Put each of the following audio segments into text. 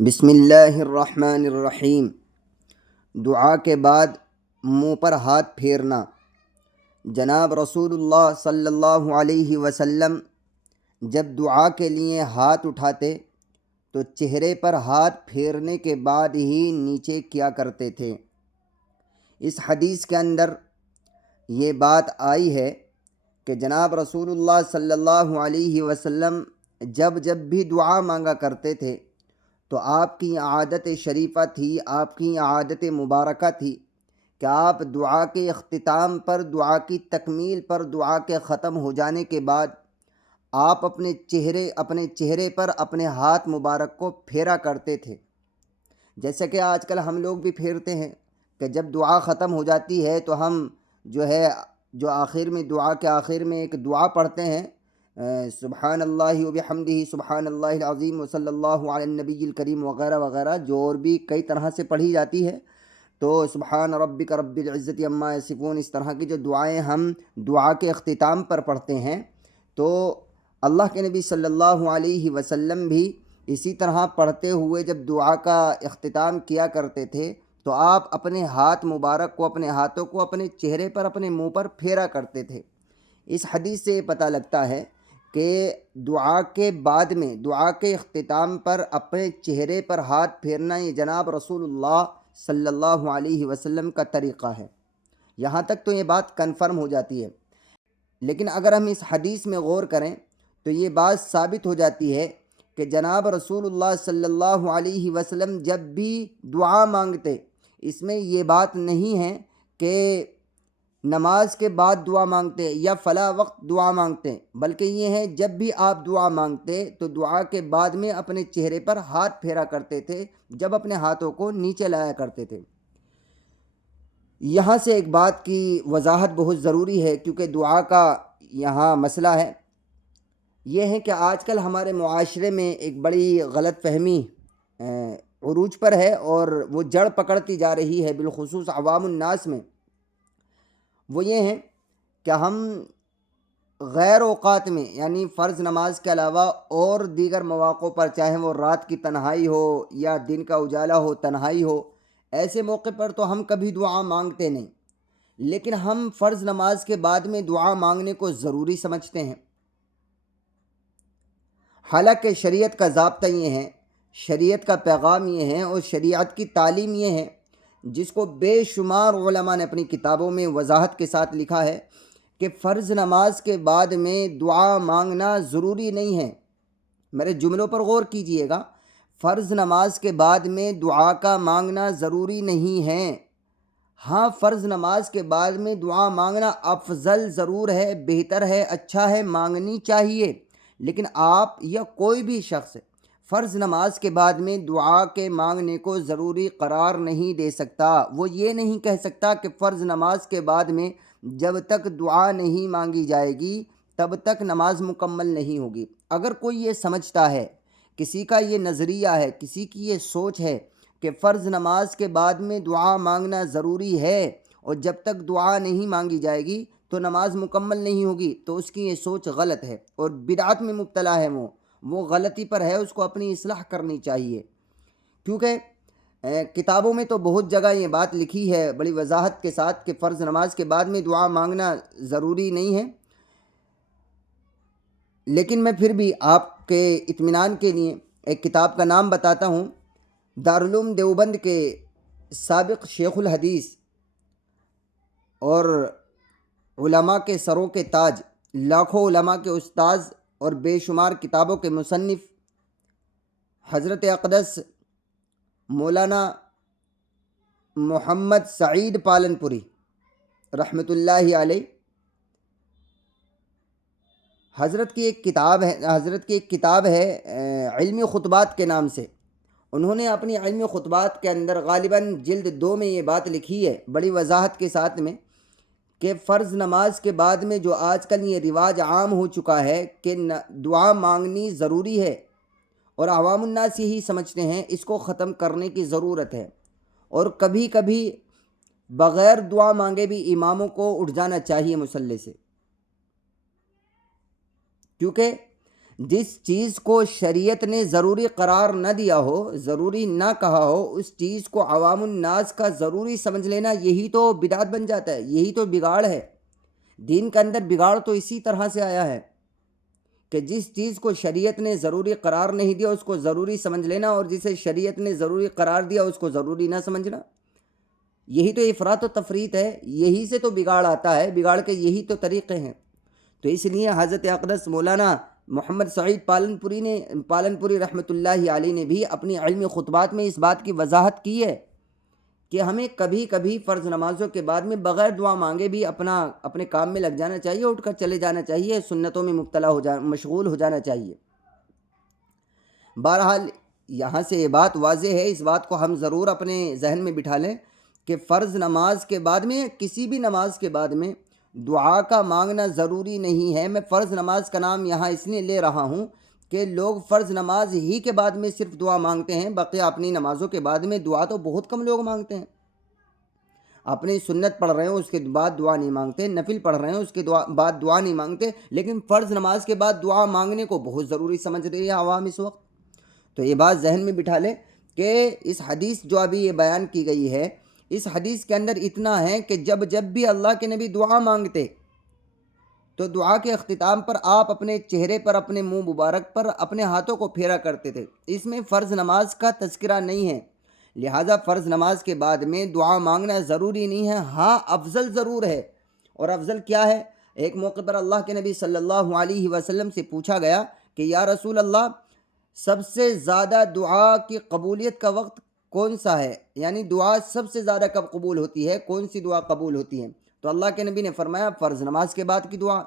بسم اللہ الرحمن الرحیم۔ دعا کے بعد منہ پر ہاتھ پھیرنا۔ جناب رسول اللہ صلی اللہ علیہ وسلم جب دعا کے لیے ہاتھ اٹھاتے تو چہرے پر ہاتھ پھیرنے کے بعد ہی نیچے کیا کرتے تھے۔ اس حدیث کے اندر یہ بات آئی ہے کہ جناب رسول اللہ صلی اللہ علیہ وسلم جب بھی دعا مانگا کرتے تھے تو آپ کی عادت شریفہ تھی، آپ کی عادت مبارکہ تھی کہ آپ دعا کے اختتام پر، دعا کی تکمیل پر، دعا کے ختم ہو جانے کے بعد آپ اپنے چہرے پر اپنے ہاتھ مبارک کو پھیرا کرتے تھے، جیسے کہ آج کل ہم لوگ بھی پھیرتے ہیں کہ جب دعا ختم ہو جاتی ہے تو ہم جو آخر میں، دعا کے آخر میں ایک دعا پڑھتے ہیں، سبحان اللہ وبحمدہ سبحان اللہ العظیم وصلی اللہ علی النبی الکریم وغیرہ وغیرہ، جو اور بھی کئی طرح سے پڑھی جاتی ہے۔ تو سبحان ربک رب العزت عما یصفون، اس طرح کی جو دعائیں ہم دعا کے اختتام پر پڑھتے ہیں، تو اللہ کے نبی صلی اللہ علیہ وسلم بھی اسی طرح پڑھتے ہوئے جب دعا کا اختتام کیا کرتے تھے تو آپ اپنے ہاتھ مبارک کو، اپنے ہاتھوں کو اپنے چہرے پر، اپنے منہ پر پھیرا کرتے تھے۔ اس حدیث سے یہ پتہ لگتا ہے کہ دعا کے بعد میں، دعا کے اختتام پر اپنے چہرے پر ہاتھ پھیرنا یہ جناب رسول اللہ صلی اللہ علیہ وسلم کا طریقہ ہے۔ یہاں تک تو یہ بات کنفرم ہو جاتی ہے، لیکن اگر ہم اس حدیث میں غور کریں تو یہ بات ثابت ہو جاتی ہے کہ جناب رسول اللہ صلی اللہ علیہ وسلم جب بھی دعا مانگتے، اس میں یہ بات نہیں ہے کہ نماز کے بعد دعا مانگتے یا فلاں وقت دعا مانگتے، بلکہ یہ ہے جب بھی آپ دعا مانگتے تو دعا کے بعد میں اپنے چہرے پر ہاتھ پھیرا کرتے تھے، جب اپنے ہاتھوں کو نیچے لایا کرتے تھے۔ یہاں سے ایک بات کی وضاحت بہت ضروری ہے، کیونکہ دعا کا یہاں مسئلہ ہے، یہ ہے کہ آج کل ہمارے معاشرے میں ایک بڑی غلط فہمی عروج پر ہے اور وہ جڑ پکڑتی جا رہی ہے، بالخصوص عوام الناس میں۔ وہ یہ ہیں کہ ہم غیر اوقات میں، یعنی فرض نماز کے علاوہ اور دیگر مواقع پر، چاہے وہ رات کی تنہائی ہو یا دن کا اجالا ہو، تنہائی ہو، ایسے موقع پر تو ہم کبھی دعا مانگتے نہیں، لیکن ہم فرض نماز کے بعد میں دعا مانگنے کو ضروری سمجھتے ہیں۔ حالانکہ شریعت کا ضابطہ یہ ہے، شریعت کا پیغام یہ ہے اور شریعت کی تعلیم یہ ہے، جس کو بے شمار علماء نے اپنی کتابوں میں وضاحت کے ساتھ لکھا ہے کہ فرض نماز کے بعد میں دعا مانگنا ضروری نہیں ہے۔ میرے جملوں پر غور کیجئے گا، فرض نماز کے بعد میں دعا کا مانگنا ضروری نہیں ہے۔ ہاں، فرض نماز کے بعد میں دعا مانگنا افضل ضرور ہے، بہتر ہے، اچھا ہے، مانگنی چاہیے، لیکن آپ یا کوئی بھی شخص فرض نماز کے بعد میں دعا کے مانگنے کو ضروری قرار نہیں دے سکتا۔ وہ یہ نہیں کہہ سکتا کہ فرض نماز کے بعد میں جب تک دعا نہیں مانگی جائے گی تب تک نماز مکمل نہیں ہوگی۔ اگر کوئی یہ سمجھتا ہے، کسی کا یہ نظریہ ہے، کسی کی یہ سوچ ہے کہ فرض نماز کے بعد میں دعا مانگنا ضروری ہے اور جب تک دعا نہیں مانگی جائے گی تو نماز مکمل نہیں ہوگی، تو اس کی یہ سوچ غلط ہے اور بدعت میں مبتلا ہے، وہ غلطی پر ہے، اس کو اپنی اصلاح کرنی چاہیے۔ کیونکہ کتابوں میں تو بہت جگہ یہ بات لکھی ہے بڑی وضاحت کے ساتھ کہ فرض نماز کے بعد میں دعا مانگنا ضروری نہیں ہے، لیکن میں پھر بھی آپ کے اطمینان کے لیے ایک کتاب کا نام بتاتا ہوں۔ دارالعلوم دیوبند کے سابق شیخ الحدیث اور علماء کے سروں کے تاج، لاکھوں علماء کے استاذ اور بے شمار کتابوں کے مصنف حضرت اقدس مولانا محمد سعید پالنپوری رحمۃ اللہ علیہ، حضرت کی ایک کتاب ہے علمی خطبات کے نام سے۔ انہوں نے اپنی علمی خطبات کے اندر غالباً جلد 2 میں یہ بات لکھی ہے بڑی وضاحت کے ساتھ میں کہ فرض نماز کے بعد میں جو آج کل یہ رواج عام ہو چکا ہے کہ دعا مانگنی ضروری ہے اور عوام الناس یہی سمجھتے ہیں، اس کو ختم کرنے کی ضرورت ہے، اور کبھی کبھی بغیر دعا مانگے بھی اماموں کو اٹھ جانا چاہیے مصلی سے، کیونکہ جس چیز کو شریعت نے ضروری قرار نہ دیا ہو، ضروری نہ کہا ہو، اس چیز کو عوام الناس کا ضروری سمجھ لینا، یہی تو بدعت بن جاتا ہے، یہی تو بگاڑ ہے۔ دین کے اندر بگاڑ تو اسی طرح سے آیا ہے کہ جس چیز کو شریعت نے ضروری قرار نہیں دیا اس کو ضروری سمجھ لینا، اور جسے شریعت نے ضروری قرار دیا اس کو ضروری نہ سمجھنا۔ یہی تو افراط و تفریط ہے، یہی سے تو بگاڑ آتا ہے، بگاڑ کے یہی تو طریقے ہیں۔ تو اس لیے حضرت اقدس مولانا محمد سعید پالنپوری رحمۃ اللہ علیہ نے بھی اپنی علمی خطبات میں اس بات کی وضاحت کی ہے کہ ہمیں کبھی کبھی فرض نمازوں کے بعد میں بغیر دعا مانگے بھی اپنے کام میں لگ جانا چاہیے، اٹھ کر چلے جانا چاہیے، سنتوں میں مشغول ہو جانا چاہیے۔ بہرحال یہاں سے یہ بات واضح ہے، اس بات کو ہم ضرور اپنے ذہن میں بٹھا لیں کہ فرض نماز کے بعد میں، کسی بھی نماز کے بعد میں دعا کا مانگنا ضروری نہیں ہے۔ میں فرض نماز کا نام یہاں اس لیے لے رہا ہوں کہ لوگ فرض نماز ہی کے بعد میں صرف دعا مانگتے ہیں، بقیہ اپنی نمازوں کے بعد میں دعا تو بہت کم لوگ مانگتے ہیں۔ اپنی سنت پڑھ رہے ہیں اس کے بعد دعا نہیں مانگتے، نفل پڑھ رہے ہیں اس کے بعد دعا نہیں مانگتے، لیکن فرض نماز کے بعد دعا مانگنے کو بہت ضروری سمجھ رہی ہے عوام اس وقت۔ تو یہ بات ذہن میں بٹھا لیں کہ اس حدیث جو ابھی یہ بیان کی گئی ہے، اس حدیث کے اندر اتنا ہے کہ جب بھی اللہ کے نبی دعا مانگتے تو دعا کے اختتام پر آپ اپنے چہرے پر، اپنے منہ مبارک پر اپنے ہاتھوں کو پھیرا کرتے تھے۔ اس میں فرض نماز کا تذکرہ نہیں ہے، لہٰذا فرض نماز کے بعد میں دعا مانگنا ضروری نہیں ہے، ہاں افضل ضرور ہے۔ اور افضل کیا ہے؟ ایک موقع پر اللہ کے نبی صلی اللہ علیہ وسلم سے پوچھا گیا کہ یا رسول اللہ، سب سے زیادہ دعا کی قبولیت کا وقت کون سا ہے؟ یعنی دعا سب سے زیادہ کب قبول ہوتی ہے، کون سی دعا قبول ہوتی ہے؟ تو اللہ کے نبی نے فرمایا فرض نماز کے بعد کی دعا۔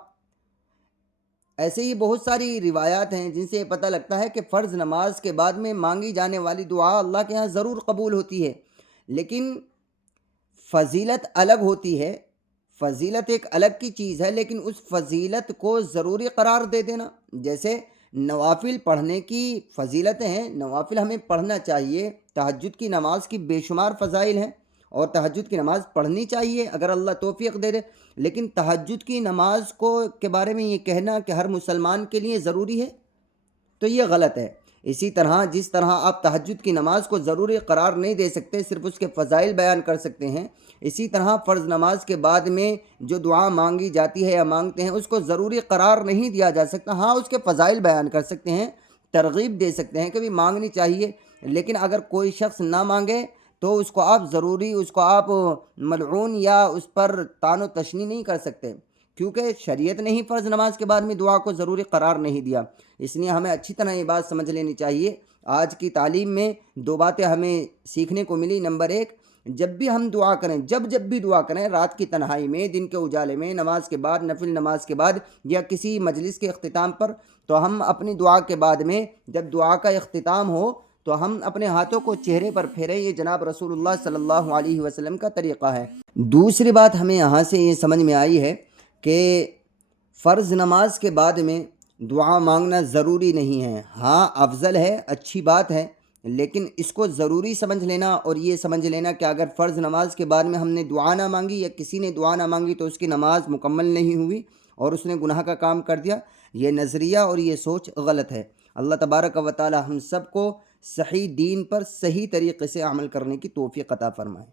ایسے ہی بہت ساری روایات ہیں جن سے یہ پتہ لگتا ہے کہ فرض نماز کے بعد میں مانگی جانے والی دعا اللہ کے ہاں ضرور قبول ہوتی ہے، لیکن فضیلت الگ ہوتی ہے۔ فضیلت ایک الگ کی چیز ہے، لیکن اس فضیلت کو ضروری قرار دے دینا، جیسے نوافل پڑھنے کی فضیلتیں ہیں، نوافل ہمیں پڑھنا چاہیے، تہجد کی نماز کی بے شمار فضائل ہیں اور تہجد کی نماز پڑھنی چاہیے اگر اللہ توفیق دے دے، لیکن تہجد کی نماز کے بارے میں یہ کہنا کہ ہر مسلمان کے لیے ضروری ہے تو یہ غلط ہے۔ اسی طرح جس طرح آپ تہجد کی نماز کو ضروری قرار نہیں دے سکتے، صرف اس کے فضائل بیان کر سکتے ہیں، اسی طرح فرض نماز کے بعد میں جو دعا مانگی جاتی ہے یا مانگتے ہیں اس کو ضروری قرار نہیں دیا جا سکتا۔ ہاں اس کے فضائل بیان کر سکتے ہیں، ترغیب دے سکتے ہیں کہ بھی مانگنی چاہیے، لیکن اگر کوئی شخص نہ مانگے تو اس کو آپ ملعون یا اس پر طعن و تشنیع نہیں کر سکتے، کیونکہ شریعت نے ہی فرض نماز کے بعد میں دعا کو ضروری قرار نہیں دیا۔ اس لیے ہمیں اچھی طرح یہ بات سمجھ لینی چاہیے۔ آج کی تعلیم میں دو باتیں ہمیں سیکھنے کو ملی۔ نمبر ایک، جب بھی ہم دعا کریں، جب بھی دعا کریں، رات کی تنہائی میں، دن کے اجالے میں، نماز کے بعد، نفل نماز کے بعد یا کسی مجلس کے اختتام پر، تو ہم اپنی دعا کے بعد میں جب دعا کا اختتام ہو تو ہم اپنے ہاتھوں کو چہرے پر پھیریں، یہ جناب رسول اللہ صلی اللہ علیہ وسلم کا طریقہ ہے۔ دوسری بات ہمیں یہاں سے یہ سمجھ میں آئی ہے کہ فرض نماز کے بعد میں دعا مانگنا ضروری نہیں ہے، ہاں افضل ہے، اچھی بات ہے، لیکن اس کو ضروری سمجھ لینا اور یہ سمجھ لینا کہ اگر فرض نماز کے بعد میں ہم نے دعا نہ مانگی یا کسی نے دعا نہ مانگی تو اس کی نماز مکمل نہیں ہوئی اور اس نے گناہ کا کام کر دیا، یہ نظریہ اور یہ سوچ غلط ہے۔ اللہ تبارک و تعالی ہم سب کو صحیح دین پر صحیح طریقے سے عمل کرنے کی توفیق عطا فرمائے۔